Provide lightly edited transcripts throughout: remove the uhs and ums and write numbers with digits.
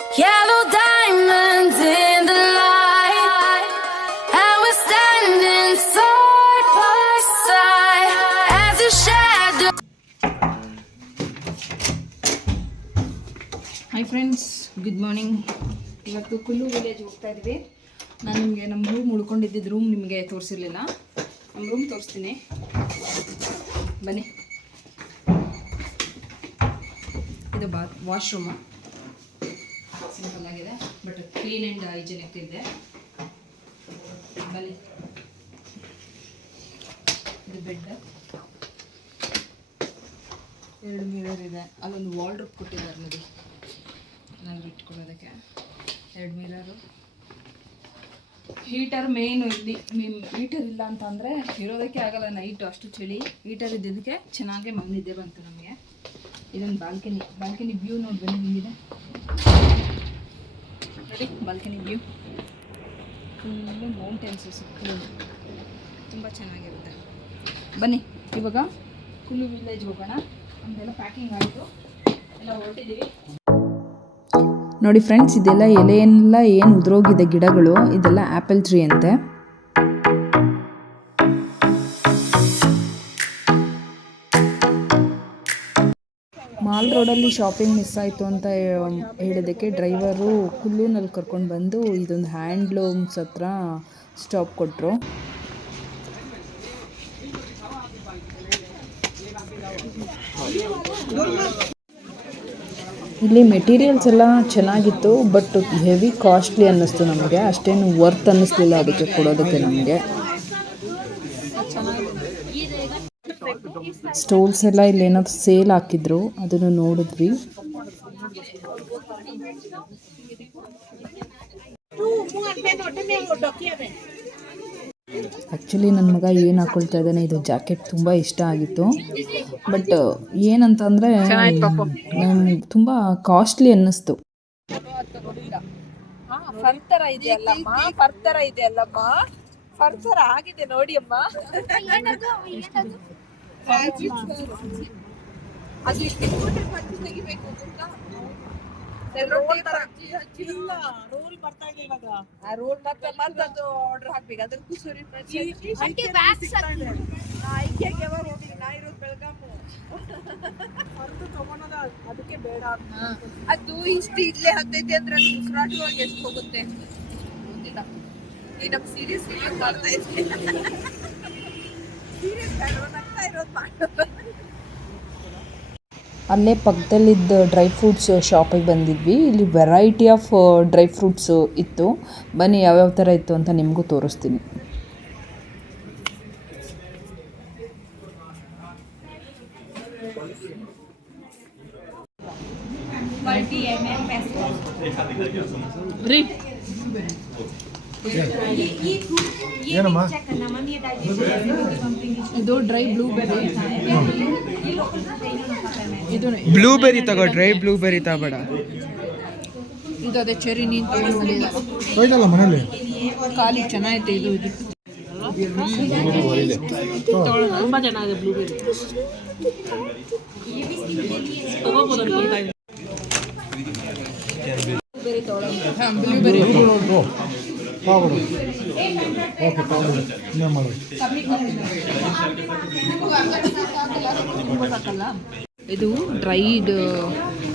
Yellow diamonds in the light, and we're standing side by side as a shadow. Hi friends, good morning. ಇವತ್ತು Kullu village ಹೋಗ್ತಾ ಇದ್ದೀವಿ. ನಾನು ನಿಮಗೆ ನಮ್ಮ room ಉಳ್ಕೊಂಡಿದ್ದಿದ್ದು room ನಿಮಗೆ ತೋರಿಸಿರಲಿಲ್ಲ. ನಮ್ಮ ರೂಮ್ ತೋರಿಸ್ತೀನಿ ಬನ್ನಿ. ಇದು ವಾಶ್ರೂಮು ಸಿಂಪಲ್ ಆಗಿದೆ, ಬಟ್ ಕ್ಲೀನ್ ಆ್ಯಂಡ್ ಹೈಜಿನಿಕ್ ಇದೆ. ಬನ್ನಿ, ಇದು ಬೆಡ್, 2 ಮಿರರ್ ಇದೆ. ಅಲ್ಲೊಂದು ವಾರ್ಡ್ರೋಬ್ ಕೊಟ್ಟಿದ್ದಾರೆ ನೋಡಿ, ನಾವು ಇಟ್ಕೊಳ್ಳೋದಕ್ಕೆ 2 ಮಿರರು. ಹೀಟರ್ ಮೇಯ್ನು ಇಲ್ಲಿ. ಹೀಟರ್ ಇಲ್ಲ ಅಂತ ಅಂದರೆ ಇರೋದಕ್ಕೆ ಆಗಲ್ಲ, ನೈಟು ಅಷ್ಟು ಚಳಿ. ಹೀಟರ್ ಇದ್ದಿದ್ದಕ್ಕೆ ಚೆನ್ನಾಗೇ ನಿದ್ದೆ ಬಂತು ನಮಗೆ. ಇದೊಂದು ಬಾಲ್ಕನಿ ವ್ಯೂ ನೋಡಿ ಬನ್ನಿ, ಹಿಂಗಿದೆ ನೋಡಿ ಬಾಲ್ಕನಿ ವ್ಯೂ. ಫುಲ್ಲು ಮೌಂಟೇನ್ಸು ಸಿಕ್ಕಲು ತುಂಬ ಚೆನ್ನಾಗಿರುತ್ತೆ. ಬನ್ನಿ ಇವಾಗ ಕುಲ್ಲು ವಿಲೇಜ್ ಹೋಗೋಣ. ನಮ್ಮದೆಲ್ಲ ಪ್ಯಾಕಿಂಗ್ ಆಯಿತು, ಎಲ್ಲ ಹೊರಟಿದ್ದೀವಿ. ನೋಡಿ ಫ್ರೆಂಡ್ಸ್, ಇದೆಲ್ಲ ಎಲೆಯೆಲ್ಲ ಏನು ಉದುರೋಗಿದೆ ಗಿಡಗಳು, ಇದೆಲ್ಲ ಆ್ಯಪಲ್ ಟ್ರೀ ಅಂತೆ. ಮಾಲ್ ರೋಡಲ್ಲಿ ಶಾಪಿಂಗ್ ಮಿಸ್ ಆಯಿತು ಅಂತ ಹೇಳಿದ್ದಕ್ಕೆ ಡ್ರೈವರು ಕುಲ್ಲೂನಲ್ಲಿ ಕರ್ಕೊಂಡು ಬಂದು ಇದೊಂದು ಹ್ಯಾಂಡ್ಲೂಮ್ಸ್ ಹತ್ರ ಸ್ಟಾಪ್ ಕೊಟ್ಟರು. ಇಲ್ಲಿ ಮೆಟೀರಿಯಲ್ಸ್ ಎಲ್ಲ ಚೆನ್ನಾಗಿತ್ತು, ಬಟ್ ಹೆವಿ ಕಾಸ್ಟ್ಲಿ ಅನ್ನಿಸ್ತು ನಮಗೆ. ಅಷ್ಟೇನು ವರ್ತ್ ಅನ್ನಿಸ್ಲಿಲ್ಲ ಅದಕ್ಕೆ ಕೊಡೋದಕ್ಕೆ ನಮಗೆ. ಸ್ಟೋಲ್ಸ್ ಎಲ್ಲ ಇಲ್ಲಿ ಏನಾದ್ರು ಸೇಲ್ ಹಾಕಿದ್ರು, ಅದನ್ನು ನೋಡಿದ್ವಿ. ಆ್ಯಕ್ಚುಲಿ ನನ್ನ ಮಗ ಏನು ಹಾಕೊಳ್ತಾ ಇದ್ದಾನೆ, ಇದು ಜಾಕೆಟ್ ತುಂಬ ಇಷ್ಟ ಆಗಿತ್ತು. ಬಟ್ ಏನಂತಂದರೆ ತುಂಬ ಕಾಸ್ಟ್ಲಿ ಅನ್ನಿಸ್ತು. ಫರ್ತರ ಇದೆಯಲ್ಲಮ್ಮ, ಫರ್ತರ ಆಗಿದೆ ನೋಡಿ ಅಮ್ಮ. ಅದು ಇಷ್ಟು ತೆಗಿಬೇಕು ರೋಲ್ ಬರ್ತಾ ಇದೆ ಇವಾಗ. ಆ ರೋಲ್ ಮತ್ತದು ಆರ್ಡರ್ ಹಾಕ್ಬೇಕು. ಅದ್ರ ಕುಸೂರಿ ನಾ ಇರೋದು ಬೆಳಗಾಮು. ಹೊರತು ತಗೊಳೋದ ಅದಕ್ಕೆ ಬೇಡ. ಅದು ಇಷ್ಟು ಇಲ್ಲೇ ಹತ್ತೈತಿ ಅಂದ್ರೆ ಅದು ಉಸಿರಾಟವಾಗಿ ಎಷ್ಟು ಹೋಗುತ್ತೆ ಗೊತ್ತಿಲ್ಲ. ಈ ನಮ್ ಸೀರಿಯಸ್ ಮಾಡ್ತಾ ಇದ್ವಿ. ಸೀರಿಯಸ್ ನಗ್ತಾ ಇರೋದು ಮಾಡೋದು. ಅಲ್ಲೇ ಪಕ್ಕದಲ್ಲಿದ್ದ ಡ್ರೈ ಫ್ರೂಟ್ಸ್ ಶಾಪಿಗೆ ಬಂದಿದ್ವಿ. ಇಲ್ಲಿ ವೆರೈಟಿ ಆಫ್ ಡ್ರೈ ಫ್ರೂಟ್ಸು ಇತ್ತು. ಬನ್ನಿ ಯಾವ್ಯಾವ ಥರ ಇತ್ತು ಅಂತ ನಿಮಗೂ ತೋರಿಸ್ತೀನಿ. ಇದು ಡ್ರೈ ಬ್ಲೂಬೆರಿ ತಗೋ, ಡ್ರೈ ಬ್ಲೂಬೆರಿ ತಗೋಬೇಡ. ಇದು ಅದೇ ಚೆರಿ ನೀನು ಹೋಯ್ತಲ್ಲ ಮನೇಲಿ ಖಾಲಿ ಚೆನ್ನಾಗೈತೆ. ಇದು ತುಂಬ ಚೆನ್ನಾಗಿದೆ ಬ್ಲೂಬೆರಿ. ಬ್ಲೂಬೆರಿ ಇದು ಡ್ರೈಡ್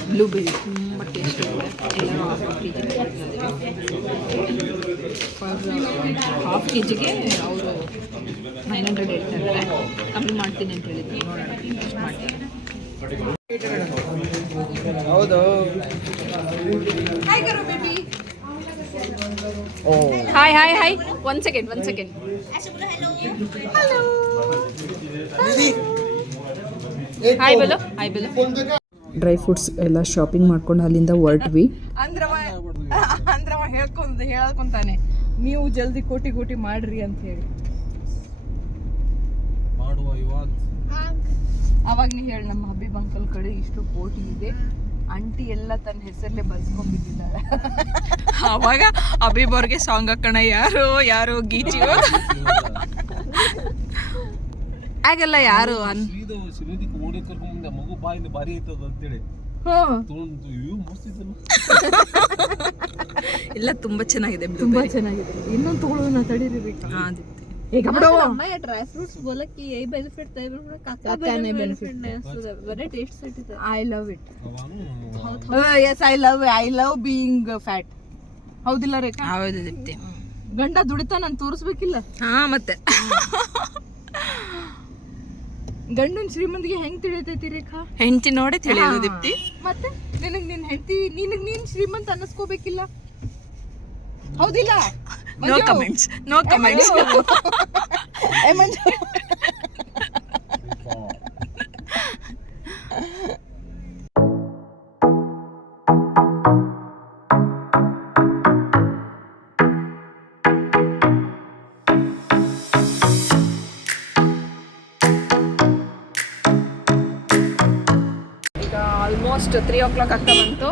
ಬ್ಲೂಬೆರಿ ತುಂಬ ಟೇಸ್ಟ್ ಇದೆ. ಎಲ್ಲರೂ ಹಾಫ್ ಕೆ ಜಿಗೆ ಅವರು 900 ಹೇಳ್ತಾ ಇದ್ದಾರೆ. ಕಮ್ಮಿ ಮಾಡ್ತೀನಿ ಅಂತ ಹೇಳಿದ್ರು, ನೋಡೋಣ ಎಷ್ಟು ಮಾಡ್ತೀನಿ. ಹೌದು. Hi hi hi, one second. Hi ಬಲು. ಡ್ರೈ ಫ್ರೂಟ್ಸ್ ಎಲ್ಲ ಶಾಪಿಂಗ್ ಮಾಡ್ಕೊಂಡು ಅಲ್ಲಿಂದ ಹೊರಟ್ವಿ. ಅಂದ್ರವ ಹೇಳ್ಕೊಂತಾನೆ, ನೀವು ಜಲ್ದಿ ಕೋಟಿ ಮಾಡ್ರಿ ಅಂತ ಹೇಳಿ. ಅವಾಗ ನೀ ಹೇಳಿ, ನಮ್ಮ ಹಬೀಬ್ ಅಂಕಲ್ ಕಡೆ ಇಷ್ಟು ಕೋಟಿ ಇದೆ, ಆಂಟಿ ಎಲ್ಲ ತನ್ನ ಹೆಸರಲ್ಲೇ ಬರ್ಸ್ಕೊಂಡ್ಬಿಟ್ಟಿದ್ದಾಳೆ. ಅವಾಗ ಹಬೀಬ್ ಅವ್ರಿಗೆ ಸಾಂಗ್ ಹಾಕೋಣ, ಯಾರು ಗೀಚಿ ಹಾಗೆಲ್ಲ ಯಾರು ಮಗು ಬಾಯಿಂದ ಬಾರಿ ಐತದ ಅಂತೇಳಿ ಎಲ್ಲ ತುಂಬಾ ಚೆನ್ನಾಗಿದೆ ತುಂಬಾ ಚೆನ್ನಾಗಿದೆ. ಇನ್ನೊಂದು ತಗೊಳ್ಳೋಣ ತಡೀರಿ ರೇಖಾ. ಹಾ ದೀಪ್ತಿ ಈಗ ಬಿಡು. मैं ड्राई फ्रूट्स बोला कि यही बेनिफिट है बट काका नहीं बेनिफिट नहीं सो वेरी टेस्ट इट है I love it. Yes I love being fat. ಹೌದಿಲ್ಲ ರೇಖಾ? ಹೌದು ದೀಪ್ತಿ. ಗಂಡ ದುಡಿತಾ ನಾನು ತೋರಿಸ್ಬೇಕಿಲ್ಲ? ಹಾ ಮತ್ತೆ ಗಂಡನ ಶ್ರೀಮಂತಿಗೆ ಹೆಂಗ್ ತಿಳಿತೈತಿ ರೇಖಾ? ಹೆಂಡತಿ ನೋಡಿ ತಿಳಿಯೋದು ದೀಪ್ತಿ. ಮತ್ತೆ ನಿನಗ್ ನಿನ್ ಹೆಂಡತಿ ನೀನ್ ಶ್ರೀಮಂತ ಅನ್ನಿಸ್ಕೋಬೇಕಿಲ್ಲ? ಹೌದಿಲ್ಲ? No comments, no comments. ಏ ಮಂಜು. ಈಗ ಆಲ್ಮೋಸ್ಟ್ 3 o'clock ಆಗ್ತಾ ಬಂತು.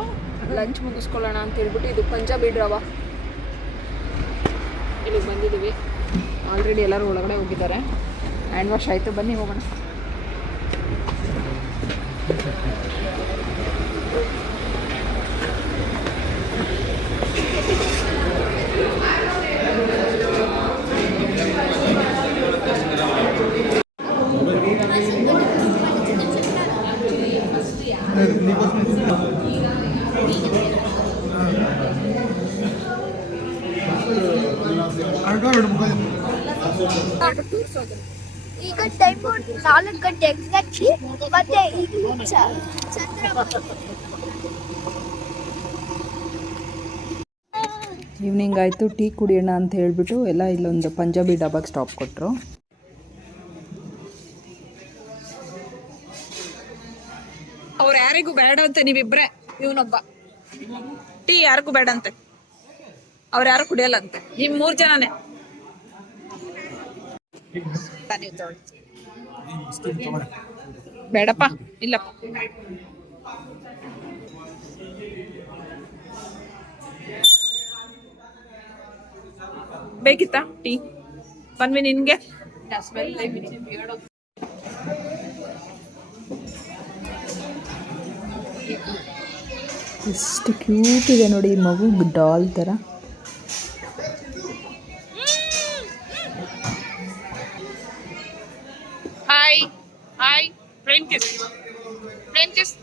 ಲಂಚ್ ಮುಗಿಸ್ಕೊಳ್ಳೋಣ ಅಂತ ಹೇಳ್ಬಿಟ್ಟು ಇದು ಪಂಜಾಬಿ ಡ್ರಾವಾ ಇಲ್ಲಿಗೆ ಬಂದಿದ್ದೀವಿ. ಆಲ್ರೆಡಿ ಎಲ್ಲರೂ ಒಳಗಡೆ ಹೋಗಿದ್ದಾರೆ. ಹ್ಯಾಂಡ್ ವಾಶ್ ಆಯಿತು, ಬನ್ನಿ ಹೋಗೋಣ. ಈಗ ಟೈಮ್ 4 ಗಂಟೆ ಎಕ್ಸಾಕ್ಟ್ಲಿ. ಮತ್ತೆ ಈಗ ಚಂದ್ರ ಈವ್ನಿಂಗ್ ಆಯಿತು, ಟೀ ಕುಡಿಯೋಣ ಅಂತ ಹೇಳ್ಬಿಟ್ಟು ಎಲ್ಲ ಇಲ್ಲೊಂದು ಪಂಜಾಬಿ ಡಾಬಾಗೆ ಸ್ಟಾಪ್ ಕೊಟ್ಟರು. ಅವ್ರು ಯಾರಿಗೂ ಬೇಡ ಅಂತ ನೀವಿಬ್ರೆ, ಇವನೊಬ್ಬ. ಟೀ ಯಾರಿಗೂ ಬೇಡ ಅಂತೆ, ಅವ್ರು ಯಾರು ಕುಡಿಯಲ್ಲ ಅಂತೆ. ನಿಮ್ 3 ಜನನೇ. ಬೇಡಪ್ಪ, ಇಲ್ಲಪ್ಪ. ಬೇಕಿತ್ತಾ ಟೀ? ಬನ್ವಿ ನಿನ್ಗೆ. ಎಷ್ಟು ಕ್ಯೂಟ್ ಇದೆ ನೋಡಿ ಈ ಮಗು, ಡಾಲ್ ಥರ. Hi hi ಫ್ರೆಂಚಸ್ ಫ್ರೆಂಚಸ್